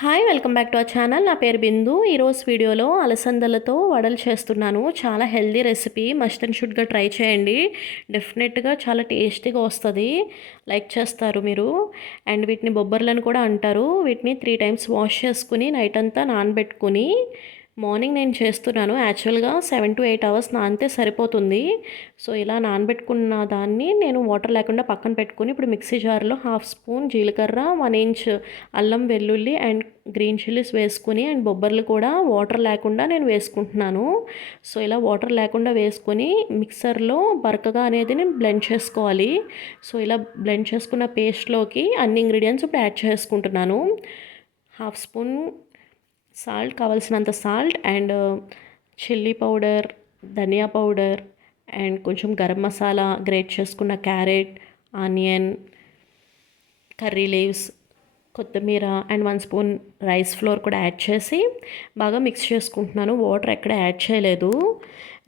Hi welcome back to our channel. నా పేరు బిందు. ఈరోజు వీడియోలో అలసందలతో వడలు చేస్తున్నాను. చాలా హెల్దీ రెసిపీ, మస్ట్ అండ్ షుడ్గా ట్రై చేయండి. డెఫినెట్గా చాలా టేస్టీగా వస్తుంది, లైక్ చేస్తారు మీరు. అండ్ వీటిని బొబ్బర్లను కూడా అంటారు. వీటిని 3 టైమ్స్ వాష్ చేసుకుని నైట్ అంతా నానబెట్టుకుని మార్నింగ్ నేను చేస్తున్నాను. యాక్చువల్గా 7 to 8 అవర్స్ నానితే సరిపోతుంది. సో ఇలా నానబెట్టుకున్న దాన్ని నేను వాటర్ లేకుండా పక్కన పెట్టుకుని ఇప్పుడు మిక్సీ జార్లో 1/2 స్పూన్ జీలకర్ర, 1 ఇంచ్ అల్లం వెల్లుల్లి అండ్ గ్రీన్ చిల్లీస్ వేసుకుని అండ్ బొబ్బర్లు కూడా వాటర్ లేకుండా నేను వేసుకుంటున్నాను. సో ఇలా వాటర్ లేకుండా వేసుకొని మిక్సర్లో బరకగా అనేది నేను బ్లెండ్ చేసుకోవాలి. సో ఇలా బ్లెండ్ చేసుకున్న పేస్ట్లోకి అన్ని ఇంగ్రీడియంట్స్ ఇప్పుడు యాడ్ చేసుకుంటున్నాను. 1/2 స్పూన్ సాల్ట్, కావాల్సినంత సాల్ట్ అండ్ చిల్లీ పౌడర్, ధనియా పౌడర్ అండ్ కొంచెం గరం మసాలా, గ్రేట్ చేసుకున్న క్యారెట్, ఆనియన్, కర్రీ లీవ్స్, కొత్తిమీర అండ్ 1 స్పూన్ రైస్ ఫ్లోర్ కూడా యాడ్ చేసి బాగా మిక్స్ చేసుకుంటున్నాను. వాటర్ ఎక్కడ యాడ్ చేయలేదు.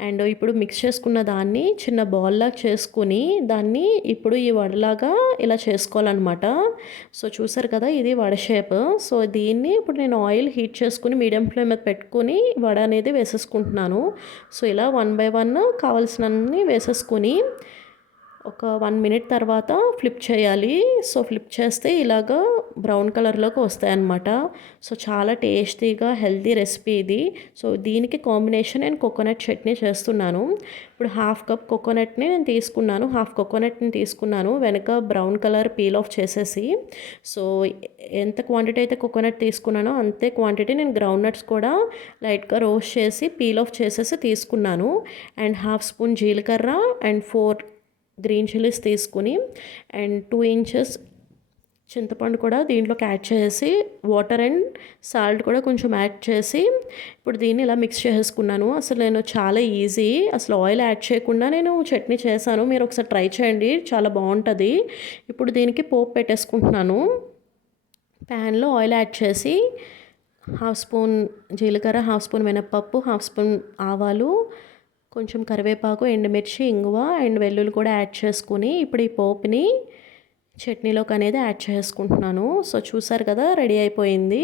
అండ్ ఇప్పుడు మిక్స్ చేసుకున్న దాన్ని చిన్న బాల్లాగా చేసుకుని దాన్ని ఇప్పుడు ఈ వడలాగా ఇలా చేసుకోవాలన్నమాట. సో చూసారు కదా, ఇది వడ షేప్. సో దీన్ని ఇప్పుడు నేను ఆయిల్ హీట్ చేసుకుని మీడియం ఫ్లేమ్ మీద పెట్టుకుని వడ అనేది వేసేసుకుంటున్నాను. సో ఇలా 1 by 1 కావాల్సినన్ని వేసేసుకుని ఒక 1 మినిట్ తర్వాత ఫ్లిప్ చేయాలి. సో ఫ్లిప్ చేస్తే ఇలాగా బ్రౌన్ కలర్లోకి వస్తాయన్నమాట. సో చాలా టేస్టీగా హెల్తీ రెసిపీ ఇది. సో దీనికి కాంబినేషన్ నేను కోకోనట్ చట్నీ చేస్తున్నాను. ఇప్పుడు 1/2 కప్ కోకోనట్ని నేను తీసుకున్నాను. 1/2 కోకోనట్ని తీసుకున్నాను, వెనక బ్రౌన్ కలర్ పీల్ ఆఫ్ చేసేసి. సో ఎంత క్వాంటిటీ అయితే కోకోనట్ తీసుకున్నానో అంతే క్వాంటిటీ నేను గ్రౌండ్ నట్స్ కూడా లైట్గా రోస్ట్ చేసి పీల్ ఆఫ్ చేసేసి తీసుకున్నాను. అండ్ 1/2 స్పూన్ జీలకర్ర అండ్ 4 గ్రీన్ చిల్లీస్ తీసుకుని అండ్ 2 ఇంచెస్ చింతపండు కూడా దీంట్లోకి యాడ్ చేసి వాటర్ అండ్ సాల్ట్ కూడా కొంచెం యాడ్ చేసి ఇప్పుడు దీన్ని ఇలా మిక్స్ చేసుకున్నాను. అసలు నేను చాలా ఈజీ, అసలు ఆయిల్ యాడ్ చేయకుండా నేను చట్నీ చేశాను. మీరు ఒకసారి ట్రై చేయండి, చాలా బాగుంటుంది. ఇప్పుడు దీనికి పోపు పెట్టేసుకుంటున్నాను. ప్యాన్లో ఆయిల్ యాడ్ చేసి 1/2 స్పూన్ జీలకర్ర, 1/2 స్పూన్ మినప్పప్పు, 1/2 స్పూన్ ఆవాలు, కొంచెం కరివేపాకు, ఎండుమిర్చి, ఇంగువ అండ్ వెల్లుల్లి కూడా యాడ్ చేసుకుని ఇప్పుడు ఈ పోపుని చట్నీలోకి అనేది యాడ్ చేసుకుంటున్నాను. సో చూసారు కదా, రెడీ అయిపోయింది.